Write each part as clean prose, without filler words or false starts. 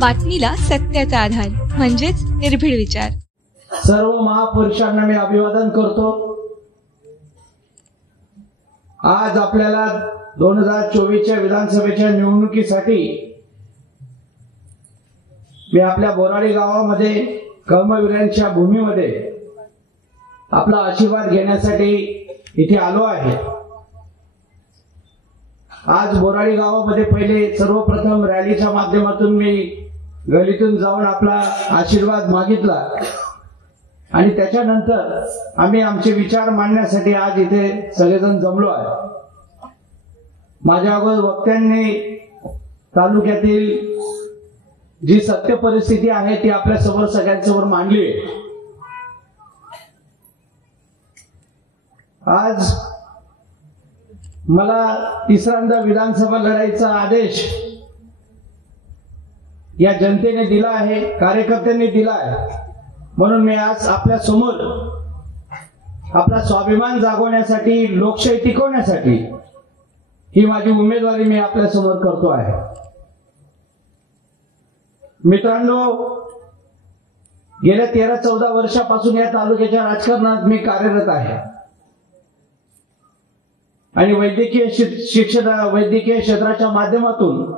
बातमीला सत्याचा आधार म्हणजेच निर्भीड विचार। सर्व महापुरुषांना मी अभिवादन करतो। आज आपल्याला 2024च्या विधानसभेच्या निवडणुकीसाठी मी आपल्या बोराडी गावामध्ये कर्मवीरांच्या भूमीमध्ये आपला आशीर्वाद घेण्यासाठी इथे आलो आहे। आज बोराडी गावामध्ये पहिले सर्वप्रथम रॅलीच्या माध्यमातून मी गलीतून जाऊन आपला आशीर्वाद मागितला आणि त्याच्यानंतर आम्ही आमचे विचार मांडण्यासाठी आज इथे सगळेजण जमलो आहे। माझ्या अगोदर वक्त्यांनी तालुक्यातील जी सत्य परिस्थिती आहे ती आपल्या समोर सगळ्यांसमोर मांडली आहे। आज मला तिसऱ्यांदा विधानसभा लढाईचा आदेश या जनतेने दिला आहे, कार्यकर्त्यांनी दिला आहे, म्हणून मी आज आपल्या समोर आपला स्वाभिमान जागवण्यासाठी, लोकशाही टिकवण्यासाठी ही माझी उमेदवारी मी आपल्या समोर करतो आहे। मित्रांनो, गेल्या 13-14 वर्षापासून या तालुक्याच्या राजकारणात मी कार्यरत आहे आणि वैद्यकीय क्षेत्राच्या माध्यमातून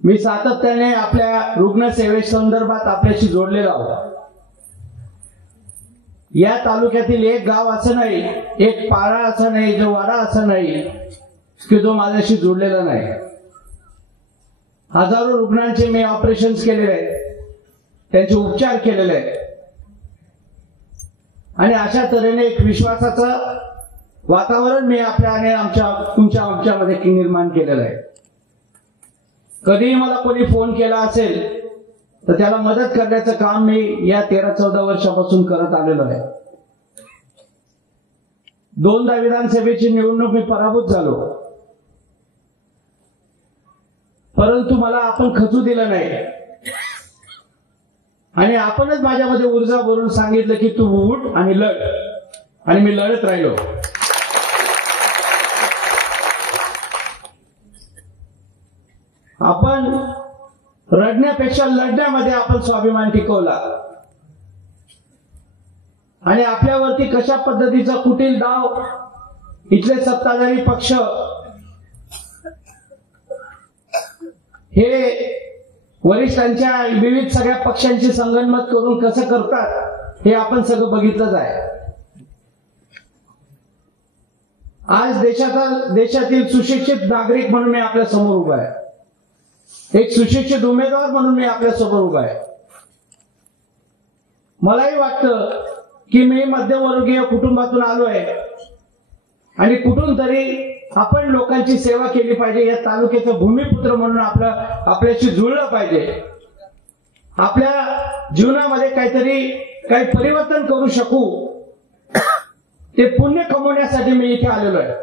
मी सातत्याने आपल्या रुग्णसेवेसंदर्भात आपल्याशी जोडलेलो आहोत। या तालुक्यातील एक गाव असं नाही, एक पाडा असं नाही, जो वाडा असं नाही की जो माझ्याशी जोडलेला नाही। हजारो रुग्णांचे मी ऑपरेशन्स केलेले आहेत, त्यांचे उपचार केलेले आहेत आणि अशा तऱ्हेने एक विश्वासाचं वातावरण मी आपल्या आणि आमच्यामध्ये निर्माण केलेलं आहे। कधीही मला कोणी फोन केला असेल तर त्याला मदत करण्याचं काम मी या 13-14 वर्षापासून करत आलेलो आहे। 2दा विधानसभेची निवडणूक मी पराभूत झालो, परंतु मला आपण खचू दिलं नाही आणि आपणच माझ्यामध्ये ऊर्जा भरून सांगितलं की तू उठ आणि लढ, आणि मी लढत राहिलो। आपण रडण्यापेक्षा लढण्यामध्ये आपण स्वाभिमान टिकवला आणि आपल्यावरती कशा पद्धतीचा कुटील डाव इथले सत्ताधारी पक्ष हे वरिष्ठांच्या विविध सगळ्या पक्षांची संगनमत करून कसं करतात हे आपण सगळं बघितलंच आहे। आज देशातील सुशिक्षित नागरिक म्हणून मी आपल्या समोर उभा आहे, एक सुशिक्षित उमेदवार म्हणून मी आपल्या समोर उभा आहे। मलाही वाटतं की मी मध्यमवर्गीय कुटुंबातून आलो आहे आणि कुठून तरी आपण लोकांची सेवा केली पाहिजे, या तालुक्याचा भूमिपुत्र म्हणून आपल्याशी जुळलं पाहिजे, आपल्या जीवनामध्ये काही परिवर्तन करू शकू, ते पुण्य कमवण्यासाठी मी इथे आलेलो आहे।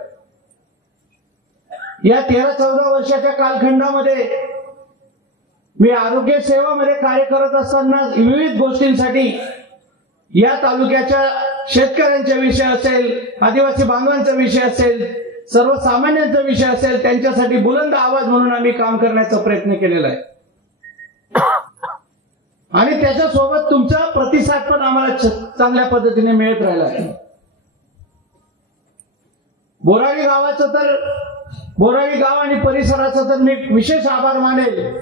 या 13-14 वर्षाच्या कालखंडामध्ये मी आरोग्य सेवामध्ये कार्य करत असताना विविध गोष्टींसाठी या तालुक्याच्या शेतकऱ्यांचा विषय असेल, आदिवासी बांधवांचा विषय असेल, सर्वसामान्यांचा विषय असेल, त्यांच्यासाठी बुलंद आवाज म्हणून आम्ही काम करण्याचा प्रयत्न केलेला आहे आणि त्याच्यासोबत तुमचा प्रतिसाद पण आम्हाला चांगल्या पद्धतीने मिळत राहिला आहे। बोराडी गाव आणि परिसराचा तर मी विशेष आभार मानेल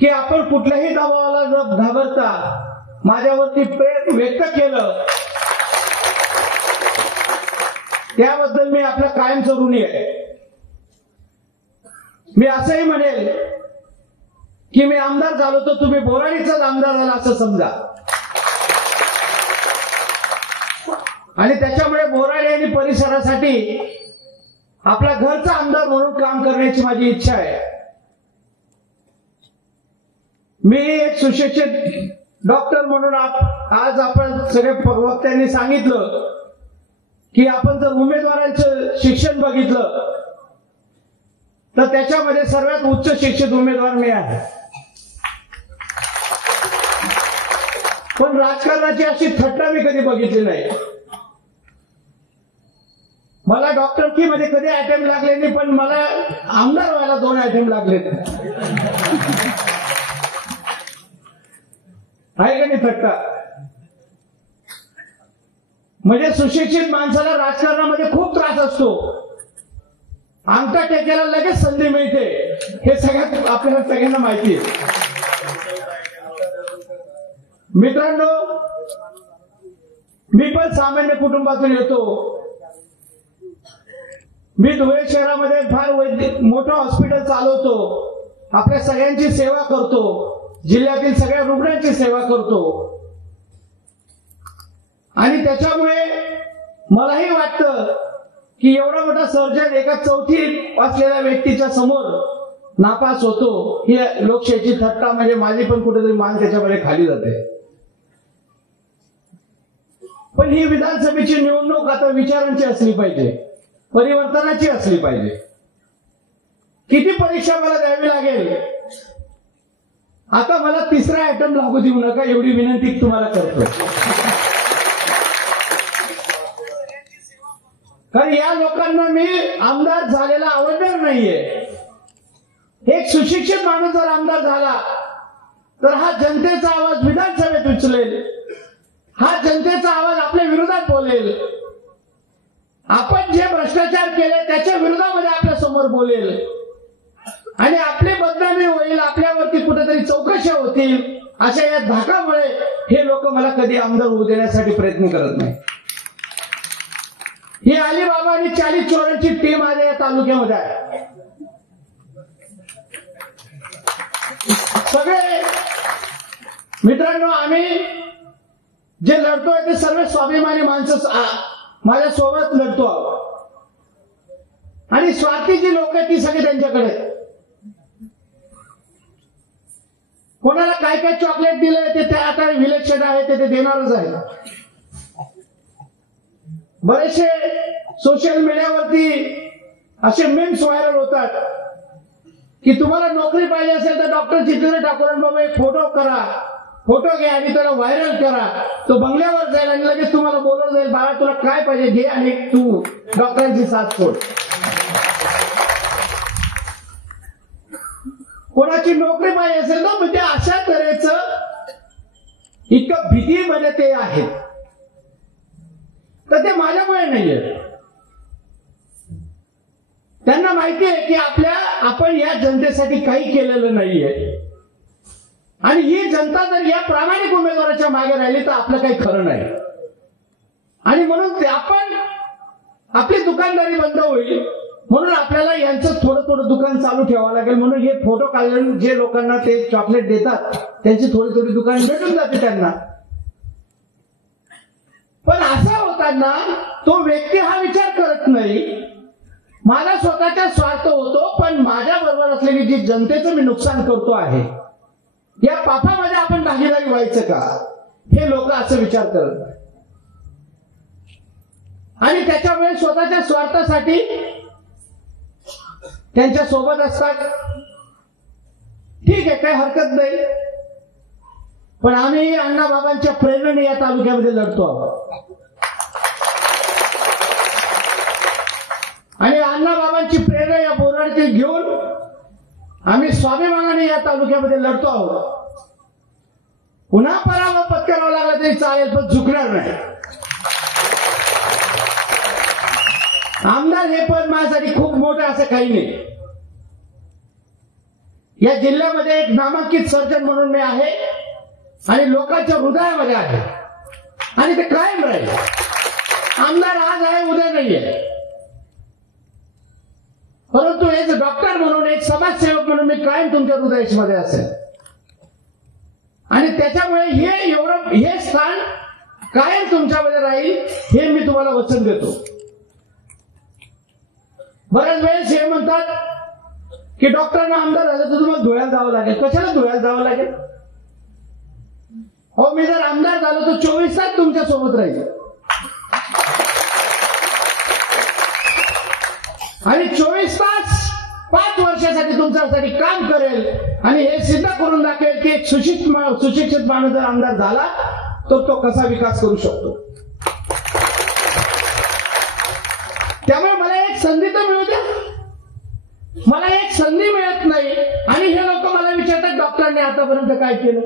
की आपण कुठल्याही दबावाला न घाबरता माझ्यावरती प्रेम व्यक्त केलं, त्याबद्दल मी आपला कायमचं ऋणी आहे। मी असंही म्हणेल की मी आमदार झालो तर तुम्ही बोराडीचाच आमदार झाला असं समजा आणि त्याच्यामुळे बोराडी आणि परिसरासाठी आपल्या घरचा आमदार म्हणून काम करण्याची माझी इच्छा आहे। मी एक सुशिक्षित डॉक्टर म्हणून आज आपण सगळ्या वक्त्यांनी सांगितलं की आपण जर उमेदवारांचं शिक्षण बघितलं तर त्याच्यामध्ये सर्वात उच्च शिक्षित उमेदवार मी आहे, पण राजकारणाची अशी थट्टा मी कधी बघितली नाही। मला डॉक्टरकी मध्ये कधी अटेम्प्ट लागले नाही, पण मला आमदार व्हायला 2 अटेम्प्ट लागले. आहे का नाही थट्टा? म्हणजे सुशिक्षित माणसाला राजकारणामध्ये खूप त्रास असतो. अंगठा टेकायला लगेच संधी मिळते, हे सगळ्यात आपल्याला सगळ्यांना माहिती आहे. मित्रांनो, मी पण सामान्य कुटुंबातून येतो. मी धुळे शहरामध्ये फार मोठं हॉस्पिटल चालवतो. आपल्या सगळ्यांची सेवा करतो. जिल्ह्यातील सगळ्या रुग्णांची सेवा करतो. आणि त्याच्यामुळे मलाही वाटतं की एवढा मोठा सर्जन एका 4थी वाचलेल्या व्यक्तीच्या समोर नापास होतो, ही लोकशाहीची थट्टा. म्हणजे माझी पण कुठेतरी मान त्याच्यामध्ये खाली जाते. पण ही विधानसभेची निवडणूक आता विचारांची असली पाहिजे, परिवर्तनाची असली पाहिजे. किती परीक्षा मला द्यावी लागेल, आता मला 3रा अटेम्प्ट लागू देऊ नका, एवढी विनंती तुम्हाला करतो. कारण या लोकांना मी आमदार झालेला आवडणार नाहीये. एक सुशिक्षित माणूस जर आमदार झाला तर हा जनतेचा आवाज विधानसभेत उचलेल, हा जनतेचा आवाज आपल्या विरोधात बोलेल, आपण जे भ्रष्टाचार केले त्याच्या विरोधामध्ये आपल्या समोर बोलेल, आणि आपली बदनामी होईल, आपल्यावरती कुठेतरी चौकशा होतील. अशा या धाकामुळे हे लोक मला कधी आमदार होऊ देण्यासाठी प्रयत्न करत नाही. ही अलिबाबा आणि 40 चोरांची टीम आज या तालुक्यामध्ये आहे. सगळे मित्रांनो, आम्ही जे लढतोय ते सर्व स्वाभिमानी माणसं माझ्या सोबत लढतो आहोत. आणि स्वार्थी जी लोक आहेत ती सगळी त्यांच्याकडे. कोणाला काय काय चॉकलेट दिलंय ते आता विलक्षण आहे, ते देणारच आहे. बरेचसे सोशल मीडियावरती असे मीम्स व्हायरल होतात की तुम्हाला नोकरी पाहिजे असेल तर डॉक्टर चित्र टाकून बाबा एक फोटो करा, फोटो घ्या आणि त्याला व्हायरल करा. तो बंगल्यावर जाईल आणि लगेच तुम्हाला बोलवलं जाईल, बाळा तुला काय पाहिजे घे आणि तू डॉक्टरांची साथ सोड. कोणाची नोकरी पाहिजे असेल ना, म्हणजे अशा तऱ्हेचं इतकं भीतीमध्ये ते आहेत. तर ते माझ्यामुळे नाहीये. त्यांना माहिती आहे की आपण या जनतेसाठी काही केलेलं नाहीये, आणि ही जनता जर या प्रामाणिक उमेदवाराच्या मागे राहिली तर आपलं काही खरं नाही. आणि म्हणून आपण आपली दुकानदारी बंद होईल, म्हणून आपल्याला यांचं थोडं थोडं दुकान चालू ठेवावं लागेल. म्हणून हे फोटो काढून जे लोकांना ते चॉकलेट देतात त्यांची थोडी थोडी दुकान भेटून जाते त्यांना. पण असं होताना तो व्यक्ती हा विचार करत नाही, माझा स्वतःचा स्वार्थ होतो, पण माझ्या बरोबर असलेली जी जनतेचं मी नुकसान करतो आहे, या पापामध्ये आपण भागीदारी व्हायचं का, हे लोक असं विचार करत नाही. आणि त्याच्यामुळे स्वतःच्या स्वार्थासाठी त्यांच्या सोबत असतात. ठीक आहे, काही हरकत नाही. पण आम्ही अण्णाबाबांच्या प्रेरणेने या तालुक्यामध्ये लढतो आहोत. आणि अण्णाबाबांची प्रेरणा या बोराडीत घेऊन आम्ही स्वाभिमानाने या तालुक्यामध्ये लढतो आहोत. पुन्हा पराभव पत्करावा लागला तरी चालेल, पण झुकणार नाही. आमदार हे पण माझ्यासाठी खूप मोठं असं काही नाही. या जिल्ह्यामध्ये एक नामांकित सर्जन म्हणून मी आहे आणि लोकांच्या हृदयामध्ये आहे, आणि ते कायम राहील. आमदार आज आहे, उद्या नाहीये. परंतु एक डॉक्टर म्हणून, एक समाजसेवक म्हणून मी कायम तुमच्या हृदयामध्ये असेल. आणि त्याच्यामुळे हे स्थान कायम तुमच्यामध्ये राहील, हे मी तुम्हाला वचन देतो. बऱ्याच वेळेस हे म्हणतात की डॉक्टरांना आमदार झालं तर तुम्हाला धुळ्याला जावं लागेल. कशाला धुळ्याला जावं लागेल? हो, मी जर आमदार झालो तर 24 तास तुमच्या सोबत राहील, आणि 24 तास 5 वर्षासाठी तुमच्यासाठी काम करेल, आणि हे सिद्ध करून दाखवेल की एक सुशिक्षित माणूस जर आमदार झाला तर तो कसा विकास करू शकतो. त्यामुळे संधी तर मिळू द्या. मला एक संधी मिळत नाही आणि हे लोक मला विचारतात डॉक्टरांनी आतापर्यंत काय केलं.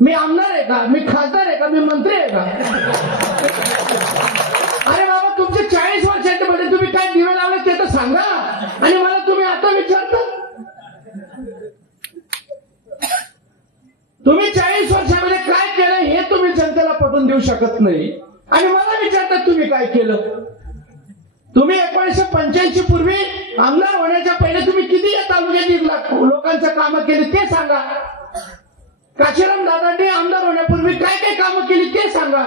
मी आमदार आहे का, मी खासदार आहे का, मी मंत्री आहे का? अरे बाबा, तुमचे 40 वर्षाच्या मध्ये तुम्ही काय दिवे लावले ते तर सांगा आणि मला तुम्ही आता विचारता. तुम्ही 40 वर्षामध्ये काय केलं हे तुम्ही जनतेला पटवून देऊ शकत नाही आणि मला विचारतात तुम्ही काय केलं. तुम्ही 1985 पूर्वी आमदार होण्याच्या पहिले तुम्ही किती या तालुक्यातील लोकांचं कामं केली ते सांगा. काशीराम दादांनी आमदार होण्यापूर्वी काय काय कामं केली ते सांगा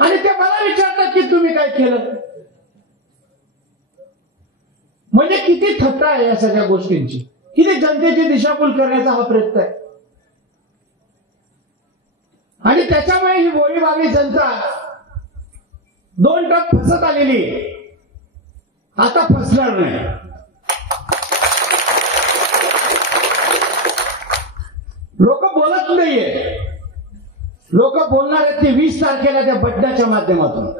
आणि ते मला विचारतात की तुम्ही काय केलं. म्हणजे किती थट्टा आहे या सगळ्या गोष्टींची, किती जनतेची दिशाभूल करण्याचा हा प्रयत्न आहे. आणि त्याच्यामुळे ही भोळीभावी जनता 2 टप फसत आलेली, आता फसणार नाही. लोक बोलत नाहीये, लोक बोलणार आहेत ते 20 तारखेला त्या बड्डाच्या माध्यमातून.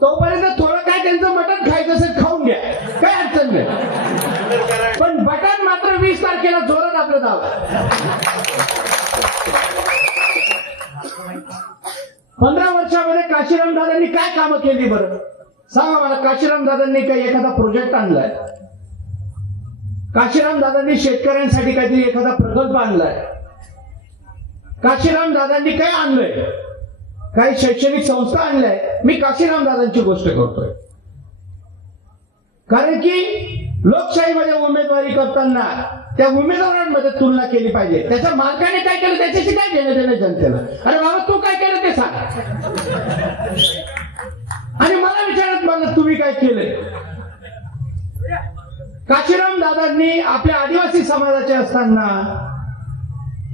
तोपर्यंत थोडं काय त्यांचं मटण खायचं असेल खाऊन घ्या, काय अडचण नाही, पण बटन मात्र 20 तारखेला जोरात आपलं दाव. 15 वर्षामध्ये काशीराम दादांनी काय कामं केली बरं सांगा मला. काशीराम दादांनी काही एखादा प्रोजेक्ट आणलाय? काशीराम दादांनी शेतकऱ्यांसाठी काहीतरी एखादा प्रकल्प आणलाय? काशीराम दादांनी काय आणलंय? काही शैक्षणिक संस्था आणल्याय? मी काशीराम दादांची गोष्ट करतोय कारण की लोकशाहीमध्ये उमेदवारी करताना त्या उमेदवारांमध्ये तुलना केली पाहिजे. त्याच्या मालकाने काय केलं त्याच्याशी काय घेणं देणं जनतेला. अरे बाबा, तू काय केलं ते सांग आणि मला विचारत मला तुम्ही काय केलंय. काशीराम दादांनी आपल्या आदिवासी समाजाचे असताना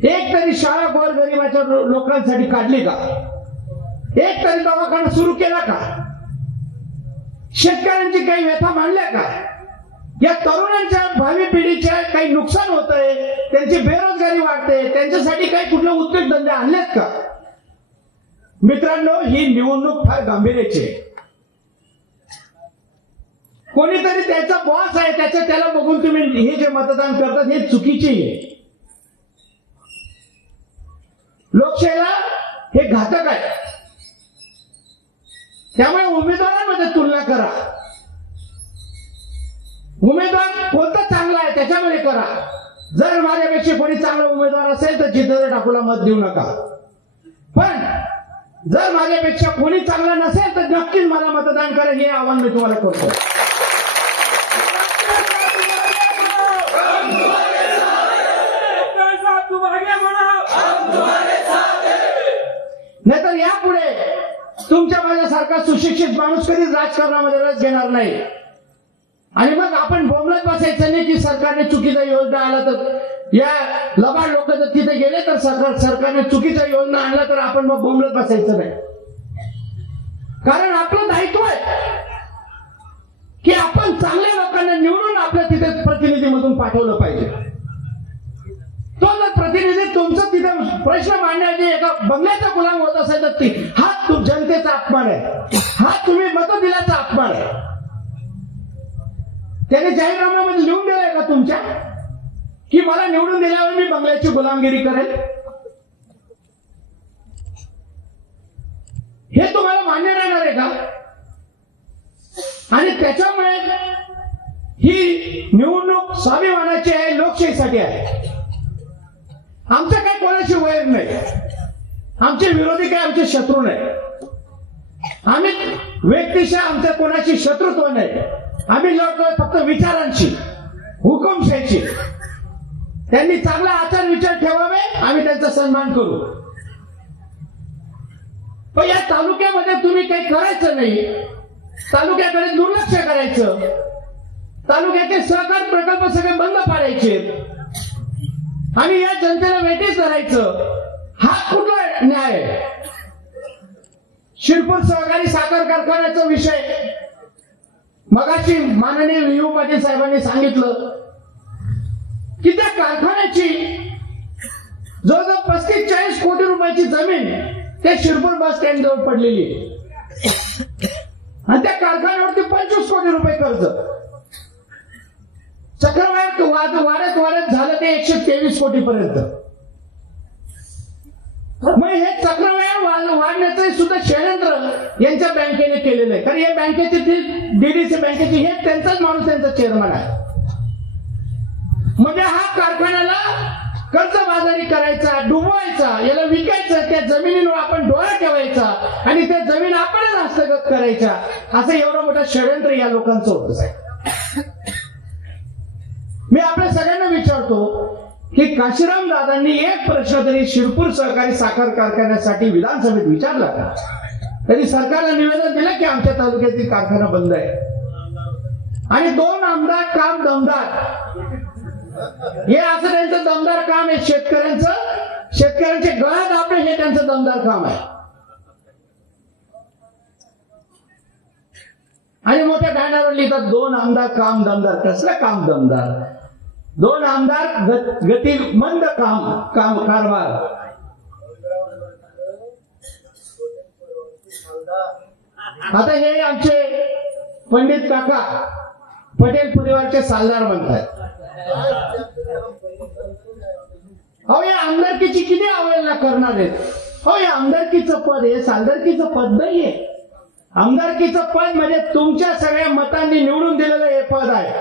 एक तरी शाळा गोरगरिबाच्या लोकांसाठी काढली का? एक तरी दवाखाना सुरू केला का? शेतकऱ्यांची काही व्यथा मांडल्या का? या तरुणांच्या भावी पिढीच्या काही नुकसान होत आहे, त्यांची बेरोजगारी वाढते, त्यांच्यासाठी काही कुठले उद्योगधंदे आणलेत का? मित्रांनो, ही निवडणूक फार गांभीर्याची आहे. कोणीतरी त्याचा बॉस आहे त्याला बघून तुम्ही हे जे मतदान करतात हे चुकीचे आहे. लोकशाहीला हे घातक आहे. त्यामुळे उमेदवारांमध्ये तुलना करा. उमेदवार कोणता चांगला आहे त्याच्यामध्ये करा. जर माझ्यापेक्षा कोणी चांगला उमेदवार असेल तर जितेंद्र ठाकूरला मत देऊ नका. पण जर माझ्यापेक्षा कोणी चांगला नसेल तर नक्कीच मला मतदान करा, हे आवाहन मी तुम्हाला करतो. नाहीतर यापुढे तुमच्या माझ्यासारखा सुशिक्षित माणूस कधीच राजकारणामध्ये रस घेणार नाही आणि मग आपण बोंबलत बसायचं नाही की सरकारने चुकीचा योजना आला तर या लबाड लोक जर तिथे गेले तर सरकारने चुकीचा योजना आणला तर आपण मग बोंबलत बसायचं नाही. कारण आपलं दायित्व आहे की आपण चांगल्या लोकांना निवडून आपल्या तिथे प्रतिनिधीमधून पाठवलं पाहिजे. तो जर प्रतिनिधी तुमचं तिथे प्रश्न मांडण्याची एका बंगल्याचा गुलाम होत असेल तर हा जनतेचा अपमान आहे, हा तुम्ही मत दिल्याचा अपमान आहे. त्याने जाहीरनाम्यामध्ये लिहून दिलंय का तुमच्या की मला निवडून दिल्यावर मी बंगल्याची गुलामगिरी करेल? हे तुम्हाला मान्य राहणार आहे का? आणि त्याच्यामुळे ही निवडणूक स्वाभिमानाची आहे, लोकशाहीसाठी आहे. आमचं काय कोणाशी वैर नाही, आमचे विरोधी काय आमचे शत्रू नाही. आम्ही व्यक्तीशी आमचं कोणाशी शत्रुत्व नाही. आम्ही लढतोय फक्त विचारांशी, हुकुमशाहीची. त्यांनी चांगला आचार विचार ठेवावे, आम्ही त्यांचा सन्मान करू. पण या तालुक्यामध्ये तुम्ही काही करायचं नाही, तालुक्याकडे दुर्लक्ष करायचं, तालुक्याचे सहकार प्रकल्प सगळे बंद पाडायचे आणि या जनतेला वेटीस धरायचं, हा कुठला न्याय? शिरपूर सहकारी साखर कारखान्याचा विषय मगाशी माननीय विहू पाटील साहेबांनी सांगितलं की त्या कारखान्याची जवळजवळ 35-40 कोटी रुपयाची जमीन ते शिरपूर बस स्टँड जवळ पडलेली आहे. आणि त्या कारखान्यावरती 25 कोटी रुपये कर्ज. चक्रवाढ वाढत झालं ते 123 कोटी पर्यंत. मग हे चक्रवाढ वाढण्याचं सुद्धा षडयंत्र यांच्या बँकेने केलेलं आहे. कारण या बँकेची डीडीसी बँकेची हे त्यांचाच माणूस त्यांचा चेअरमन आहे. म्हणजे हा कारखान्याला कर्जबाजारी करायचा, डुबवायचा, याला विकायचं, त्या जमिनीवर आपण डोळा ठेवायचा आणि त्या जमीन आपणच हस्तगत करायच्या, असं एवढं मोठं षडयंत्र या लोकांचं होतं साहेब. मी आपल्या सगळ्यांना विचारतो की काशीराम दादांनी एक प्रश्न तरी शिरपूर सहकारी साखर कारखान्यासाठी विधानसभेत विचारला का? तरी सरकारला निवेदन दिलं की आमच्या तालुक्यातील कारखाना बंद आहे. आणि 2 आमदार काम दमदार, हे असं त्यांचं दमदार काम आहे. शेतकऱ्यांचे गळा दाबणे हे त्यांचं दमदार काम आहे. आणि मोठ्या बॅनरवर लिहितात 2 आमदार काम दमदार. कसलं काम दमदार? 2 आमदार गती मंद काम कारभार. आता हे आमचे पंडित काका पटेल परिवारचे सालदार बनतात. अहो या आमदारकीची किती अवहेलना करणार आहेत? हो या आमदारकीचं पद हे सालदारकीचं पद नाहीये. आमदारकीचं पद म्हणजे तुमच्या सगळ्या मतांनी निवडून दिलेलं हे पद आहे.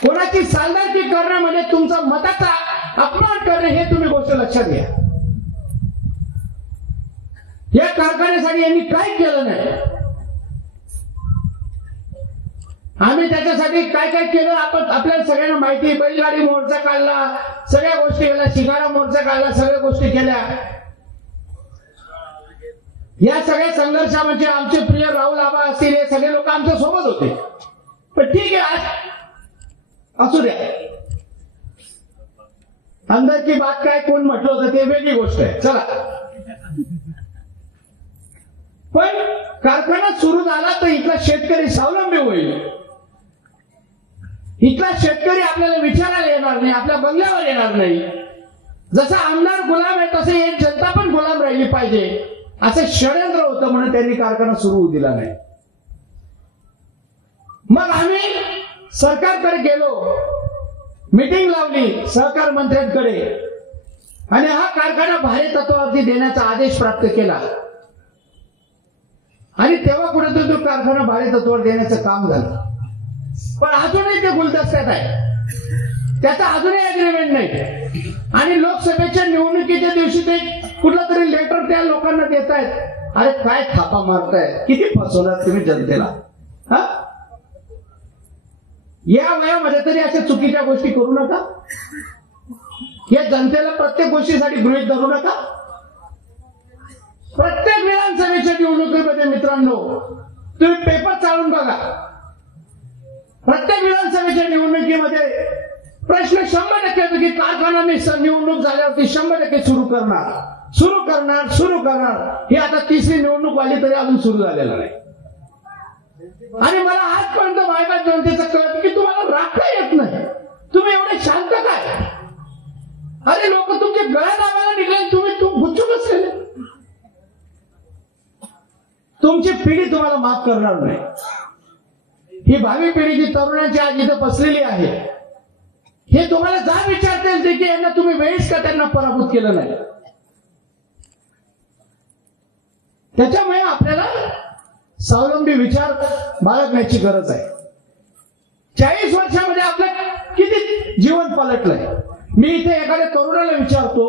कोणाची सालदारकी करणं म्हणजे तुमचा मताचा अपमान करणे, हे तुम्ही गोष्ट लक्षात घ्या. या कारखान्यासाठी यांनी काय केलं नाही. आम्ही त्याच्यासाठी काय काय केलं आपल्याला सगळ्यांना माहिती. बैलगाडी मोर्चा काढला, सगळ्या गोष्टी केल्या, शिगारा मोर्चा काढला, सगळ्या गोष्टी केल्या. या सगळ्या संघर्षामध्ये आमचे प्रिय राहुल आबा असतील, हे सगळे लोक आमच्या सोबत होते. पण ठीक आहे, असू द्या. अंदर की बात काय कोण म्हटलं होतं ते वेगळी गोष्ट आहे. चला, पण कारखाना सुरू झाला तर इथला शेतकरी स्वावलंबी होईल. इथला शेतकरी आपल्याला विचारायला येणार नाही, आपल्या बंगल्यावर येणार नाही. जसा आमदार गुलाम आहे तसे एक जनता पण गुलाम राहिली पाहिजे, असं षडयंत्र होतं म्हणून त्यांनी कारखाना सुरू होऊ दिला नाही. मग आम्ही सरकारकडे गेलो, मीटिंग लावली सहकार मंत्र्यांकडे आणि हा कारखाना भाडे तत्वावरती देण्याचा आदेश प्राप्त केला. आणि तेव्हा कुठेतरी तो कारखाना भाडे तत्वावर देण्याचं काम झालं. पण अजूनही ते गुलदस्त्यात आहे, त्याचा अजूनही अग्रीमेंट नाही. आणि लोकसभेच्या निवडणुकीच्या दिवशी ते कुठलं तरी लेटर त्या लोकांना देत आहेत. अरे काय थापा मारताय, किती फसवणार तुम्ही जनतेला. हा, या वयामध्ये तरी अशा चुकीच्या गोष्टी करू नका. या जनतेला प्रत्येक गोष्टीसाठी गृहीत धरू नका. प्रत्येक विधानसभेच्या निवडणुकीमध्ये मित्रांनो तुम्ही पेपर चालून बघा. प्रत्येक विधानसभेच्या निवडणुकीमध्ये प्रश्न 100% येतो की कारखाना निवडणूक झाल्यावरती 100% सुरू करणार. ही आता 3री निवडणूक आली तरी अजून सुरू झालेला नाही. आणि मला आजपर्यंत मायबाप जनतेचं कळत की तुम्हाला राखता येत नाही. तुम्ही एवढे शांत काय? अरे लोक तुमचे गळ्या दाबायला निघाले, तुम्ही गुच्चू बसलेले. तुमची पिढी तुम्हाला माफ करणार नाही. ही भावी पिढी जी तरुणांची आज इथं बसलेली आहे, हे तुम्हाला जा विचारतील की यांना तुम्ही वेळीच का त्यांना पराभूत केलं नाही. त्याच्यामुळे आपल्याला स्वावलंबी विचार बाळगण्याची गरज आहे. 40 वर्षामध्ये आपलं किती जीवन पलटलंय. मी इथे एखाद्या तरुणाला विचारतो,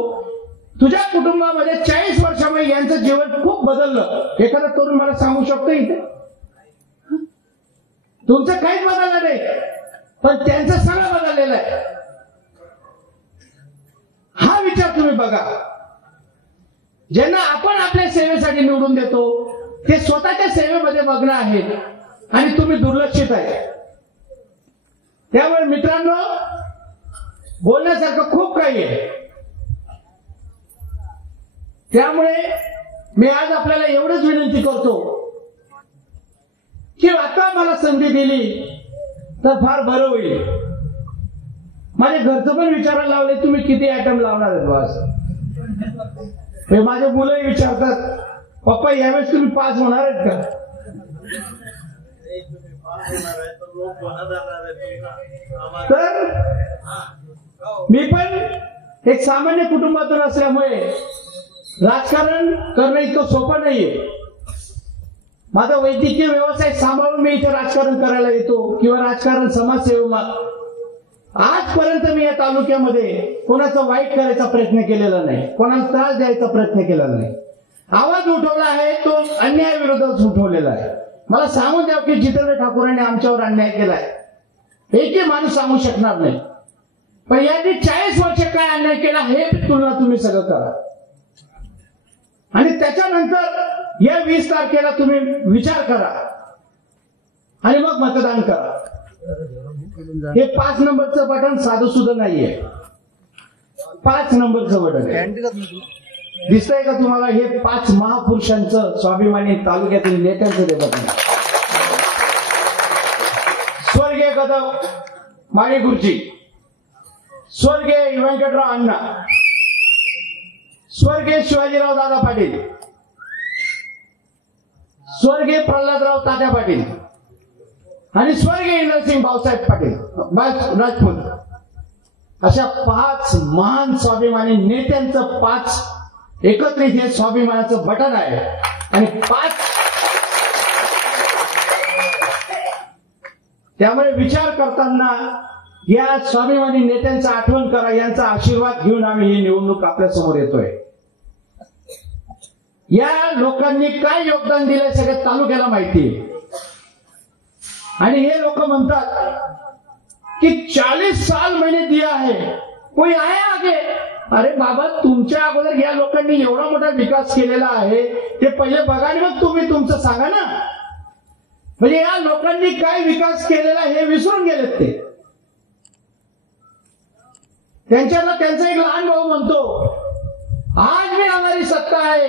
तुझ्या कुटुंबामध्ये 40 वर्षामध्ये यांचं जीवन खूप बदललं, एखादा तरुण मला सांगू शकतो इथे? तुमचं काहीच बदललं नाही, पण त्यांचं सगळं बदललेलं आहे. हा विचार तुम्ही बघा. ज्यांना आपण आपल्या सेवेसाठी निवडून देतो ते स्वतःच्या सेवेमध्ये मग्न आहेत आणि तुम्ही दुर्लक्षित आहे. त्यामुळे मित्रांनो बोलण्यासारखं खूप काही आहे. त्यामुळे मी आज आपल्याला एवढंच विनंती करतो की आता मला संधी दिली तर फार बरं होईल. माझ्या घरचं पण विचारायला लावले तुम्ही किती आयटम लावणार आहेत बस. हे माझे मुलंही विचारतात, पप्पा यावेळेस तुम्ही पास होणार आहेत का? तर मी पण एक सामान्य कुटुंबातून असल्यामुळे राजकारण करणं इतकं सोपं नाहीये. माझा वैद्यकीय व्यवसाय सांभाळून मी इथे राजकारण करायला येतो किंवा राजकारण समाजसेवा. आजपर्यंत मी या तालुक्यामध्ये कोणाचं वाईट करायचा प्रयत्न केलेला नाही, कोणाला त्रास द्यायचा प्रयत्न केलेला नाही. आवाज उठवला आहे तो अन्याय विरोधात उठवलेला आहे. मला सांगून द्या की जितेंद्र ठाकूरांनी आमच्यावर अन्याय केलाय, एकही माणूस सांगू शकणार नाही. पण यांनी 40 वर्ष काय अन्याय केला हे तुलना तुम्ही सगळं करा. आणि त्याच्यानंतर या 20 तारखेला तुम्ही विचार करा आणि मग मतदान करा. हे 5 नंबरचं बटन साधं सुद्धा नाहीये. 5 नंबरचं बटन आहे. दिसतंय का तुम्हाला? हे 5 महापुरुषांचं, स्वाभिमानी तालुक्यातील नेत्यांचं ते बटन. स्वर्गीय कदम माळी गुरुजी, स्वर्गीय व्यंकटराव अण्णा, स्वर्गीय शिवाजीराव दादा पाटील, स्वर्गीय प्रल्हादराव तात्या पाटील आणि स्वर्गीय इंद्रसिंग भाऊसाहेब पाटील राजपूत. अशा 5 महान स्वाभिमानी नेत्यांचं 5 एकत्रित हे स्वाभिमानाचं बटन आहे. आणि 5 त्यामुळे विचार करताना या स्वाभिमानी नेत्यांचा आठवण करा, यांचा आशीर्वाद घेऊन आम्ही ही निवडणूक आपल्या समोर येतोय. या लोकांनी काय योगदान दिलंय सगळ्या तालुक्याला माहितीये. आणि हे लोक म्हणतात की 40 साल मैंने दिया है, कोई आया आगे. अरे बाबा, तुमच्या अगोदर या लोकांनी एवढा मोठा विकास केलेला आहे, ते पहिले बघा आणि मग तुम्ही तुमचं सांगा ना. म्हणजे या लोकांनी काय विकास केलेला हे विसरून गेलेत ते. त्यांच्याला त्यांचा एक लहान भाऊ म्हणतो, आज भी हमारी सत्ता है,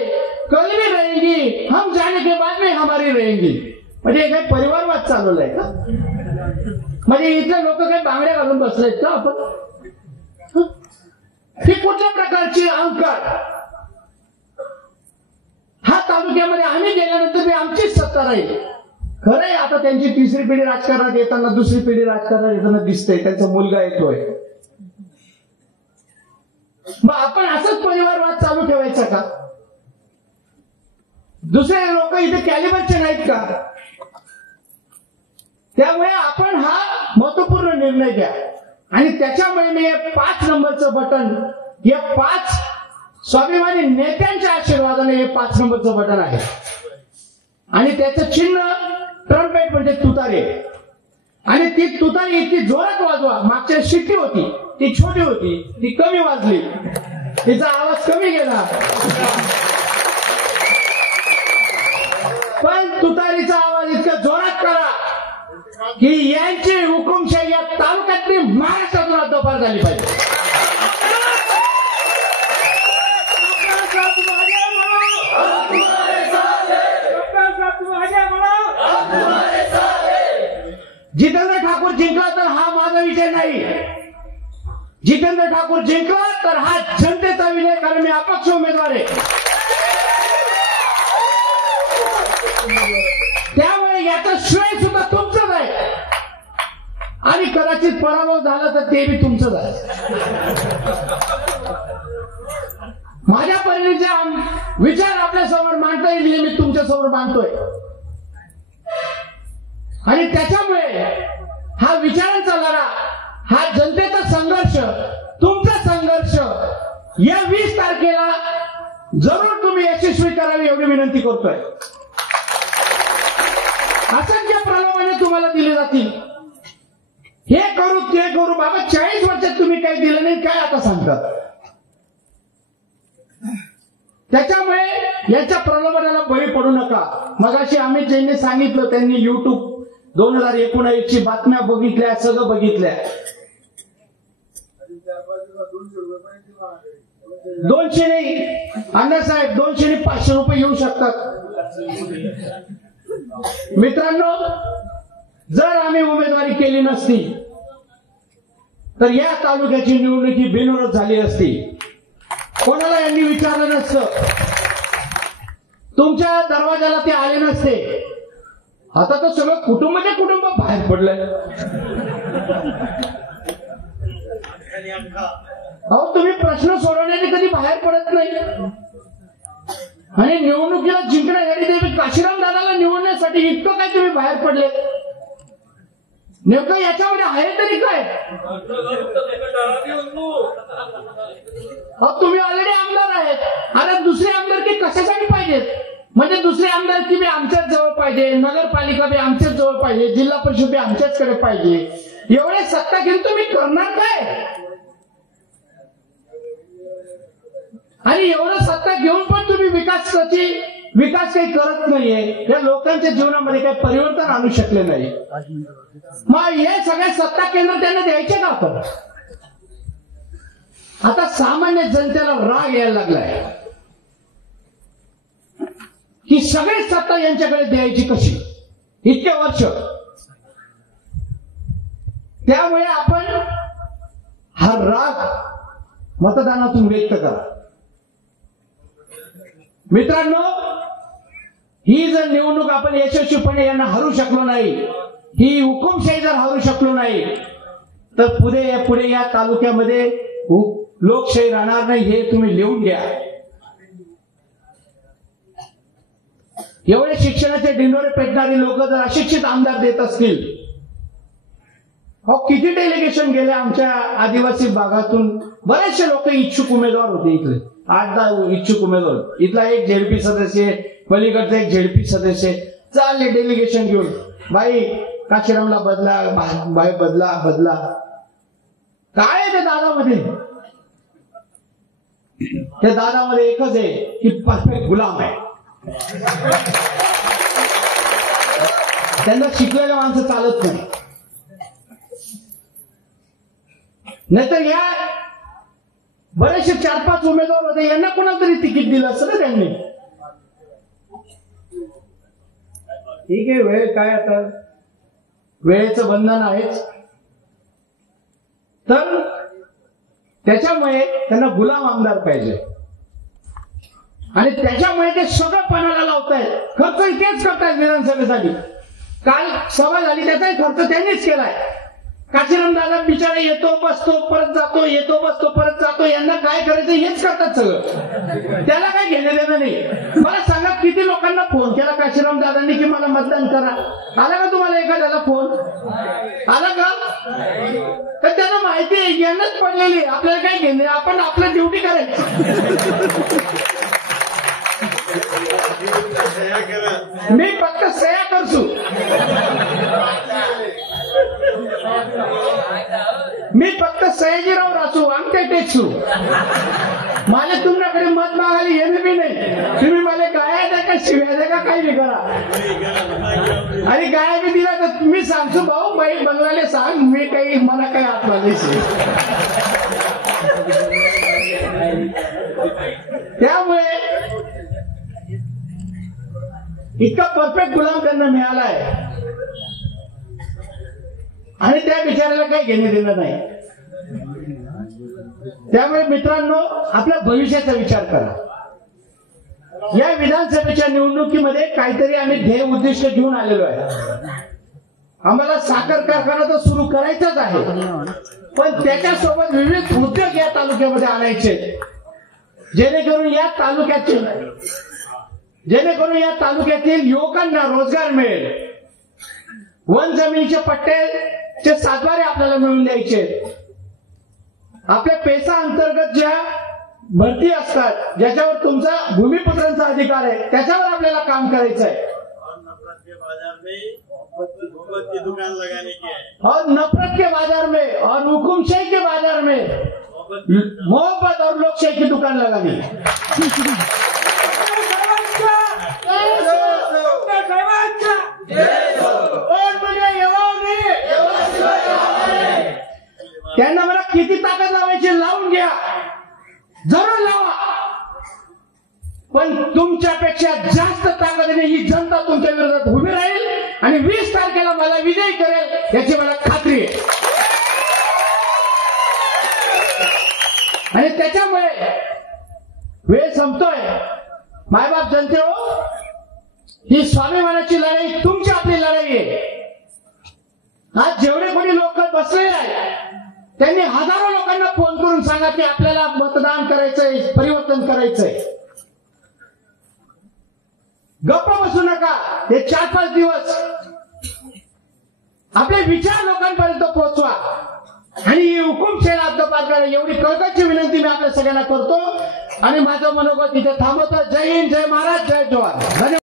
कल भी रहेगी, हम जाने के बाद में हमारी रहेगी. म्हणजे काही परिवारवाद चालवलाय का? म्हणजे इथले लोक काही बांगड्या घालून बसलेत का आपण? ही कुठल्या प्रकारची अहंकार? हा तालुक्यामध्ये आम्ही गेल्यानंतर मी आमचीच सत्ता राहील. खरंय, आता त्यांची 3री पिढी राजकारणात येताना, 2री पिढी राजकारणात येताना दिसतंय, त्यांचा मुलगा येतोय. मग आपण असंच परिवारवाद चालू ठेवायचा का? दुसरे लोक इथे कॅलिबरचे नाहीत का? त्यामुळे आपण हा महत्वपूर्ण निर्णय घ्या. आणि त्याच्यामुळे मी 5 नंबरचं बटन, या 5 स्वाभिमानी नेत्यांच्या आशीर्वादाने हे 5 नंबरचं बटन आहे. आणि त्याचं चिन्ह ट्रम्पेट म्हणजे तुतारी. आणि ती तुतारी इतकी जोरात वाजवा. मागच्या शिट्टी होती ती छोटी होती, ती कमी वाजली, तिचा आवाज कमी गेला. पण तुतारीचा आवाज इतका जोरात करा की यांची हुकुमशाही या तालुक्यातली महाराष्ट्रातून हद्दपार झाली पाहिजे. जितेंद्र ठाकूर जिंकला तर हा माझा विषय नाही. जितेंद्र ठाकूर जिंकला तर हा जनतेचा विजय, कारण मी अपक्ष उमेदवार आहे. त्यामुळे याचा श्रेय सुद्धा तुमचंच आहे. आणि कदाचित पराभव झाला तर ते बी तुमचंच आहे. माझ्या परीचा विचार आपल्या समोर मांडता येईल, मी तुमच्या समोर मांडतोय. आणि त्याच्यामुळे हा विचारांचा लढा, हा जनतेचा संघर्ष, तुमचा संघर्ष या 20 तारखेला जरूर तुम्ही यशस्वी करावी एवढी विनंती करतोय. असंख्य प्रलोभने तुम्हाला दिली जातील, हे करू ते करू. बाबा 40 वर्षात तुम्ही काही दिलं नाही, काय आता सांगतात? त्याच्यामुळे यांच्या प्रलोभनाला बळी पडू नका. मगाशी अमित जैनने सांगितलं, त्यांनी YouTube 2019 ची बातम्या बघितल्या, सगळं बघितल्या. 200 नाही अण्णासाहेब, 200 आणि 500 रुपये येऊ शकतात. मित्रांनो, जर आम्ही उमेदवारी केली नसती तर या तालुक्याची निवडणूक बिनविरोध झाली असती. कोणाला यांनी विचारलं नसतं, तुमच्या दरवाजाला ते आले नसते. आता तर सगळं कुटुंबाचे कुटुंब बाहेर पडलंय. अहो तुम्ही प्रश्न सोडवण्याने कधी बाहेर पडत नाही. आणि निवडणुकीला जिंकण्यासाठी तुम्ही काशीराम दादाला निवडण्यासाठी इतकं काय तुम्ही बाहेर पडले? नेमकं याच्यामध्ये आहे तरी काय? तुम्ही ऑलरेडी आमदार आहेत. आता दुसरे आमदारकी कशासाठी पाहिजेत? म्हणजे दुसरे आमदारकी बी आमच्याच जवळ पाहिजे, नगरपालिका बी आमच्याच जवळ पाहिजे, जिल्हा परिषद बी आमच्याचकडे पाहिजे. एवढे सत्ता घेऊन तुम्ही करणार काय? आणि एवढं सत्ता घेऊन पण तुम्ही विकास काही करत नाहीये. या लोकांच्या जीवनामध्ये काही परिवर्तन आणू शकले नाही. मग हे सगळे सत्ता केंद्र त्यांना द्यायचे का आपण? आता सामान्य जनतेला राग यायला लागलाय की सगळे सत्ता यांच्याकडे द्यायची कशी इतके वर्ष. त्यामुळे आपण हा राग मतदानातून व्यक्त करा. मित्रांनो, ही जर निवडणूक आपण यशस्वीपणे यांना हरू शकलो नाही, ही हुकुमशाही जर हरू शकलो नाही, तर पुढे या तालुक्यामध्ये लोकशाही राहणार नाही. हे तुम्ही लिहून घ्या. एवढे शिक्षणाचे डिंडोरे पेटणारी लोक जर अशिक्षित आमदार देत असतील, किती डेलिगेशन गेले आमच्या आदिवासी भागातून. बरेचसे लोक इच्छुक उमेदवार होते. इथले 8-10 इच्छुक उमेदवार. इथला एक झेडपी सदस्य, पलीकडचा एक झेडपी सदस्य चालले डेलिगेशन घेऊन. बाई काशीरामला बदला, बाई बदला. काय आहे ते दादामध्ये? त्या दादामध्ये एकच आहे की परफेक्ट गुलाम आहे. त्यांना शिकलेल्या माणसं चालत नाही. नाहीतर या बरेचसे 4-5 उमेदवार होते, यांना कोणाला तरी तिकीट दिलं असतं ना त्यांनी. ठीक आहे, वेळ काय, आता वेळेचं बंधन आहेच. तर त्याच्यामुळे त्यांना गुलाम आमदार पाहिजे. आणि त्याच्यामुळे ते सगळं पणाला लावतायत. खर्च तेच करतायत विधानसभेसाठी. काल सभा झाली, त्याचाही खर्च त्यांनीच केलाय. काशीराम दादा बिचारा येतो बसतो परत जातो, येतो बसतो परत जातो. यांना काय करायचं हेच करतात सगळं. त्याला काय घेणं देणं नाही. मला सांगा, किती लोकांना फोन केला काशीराम दादांनी की मला मतदान करा? आला का तुम्हाला एखाद्याला फोन? आला का? तर त्यांना माहिती आहे यांनाच पडलेली, आपल्याला काय घेणे, आपण आपलं ड्युटी करायची. मी फक्त सह्या करसू. मी फक्त सयाजीराव रासू, आमचे टेक्सू. मला तुमच्याकडे मत मागायला येणं बी नाही. तुम्ही मला गाया द्या का शिव्या द्या का काही नाही करा. आणि गाया बी दिला तर मी सांगतो, भाऊ बाई बंगलाले सांग, मी काही मला काही हात मागायची. त्यामुळे इतका परफेक्ट गुलाम त्यांना मिळालाय आणि त्या बिचाराला काही घेणे देणं नाही. त्यामुळे मित्रांनो, आपल्या भविष्याचा विचार करा. या विधानसभेच्या निवडणुकीमध्ये काहीतरी आम्ही ध्येय उद्दिष्ट घेऊन आलेलो आहे. आम्हाला साखर कारखाना तर सुरू करायचाच आहे, पण त्याच्यासोबत विविध उद्योग या तालुक्यामध्ये आणायचे, जेणेकरून या तालुक्यातील युवकांना रोजगार मिळेल. वन जमिनीचे पट्ट्याचे सातबारे आपल्याला मिळून द्यायचे. आपल्या पेसा अंतर्गत ज्या भरती असतात, ज्याच्यावर तुमचा भूमिपुत्रांचा अधिकार आहे, त्याच्यावर आपल्याला काम करायचं आहे. और नफरत के बाजार में और हुकुमशाही के बाजार में मोहब्बत और लोकशाही की दुकान लगानी. त्यांना मला किती ताकद लावायची लावून घ्या, जरूर लावा, पण तुमच्यापेक्षा जास्त ताकदीने ही जनता तुमच्या विरोधात उभी राहील आणि 20 तारखेला मला विजयी करेल याची मला खात्री आहे. आणि त्याच्यामुळे वेळ संपतोय. मायबाप जनते हो, ही स्वाभिमानाची लढाई तुमची आपली लढाई आहे. आज जेवढे कोणी लोक बसलेले आहेत त्यांनी हजारो लोकांना फोन करून सांगा की आपल्याला मतदान करायचंय, परिवर्तन करायचंय. गप्प बसू नका. हे 4-5 दिवस आपले विचार लोकांपर्यंत पोहोचवा आणि ही हुकुमशाही हद्दपार करा, एवढी कळकळीची विनंती मी आपल्या सगळ्यांना करतो आणि माझं मनोगत इथे थांबवतो. जय हिंद, जय महाराज, जय जवान. धन्यवाद.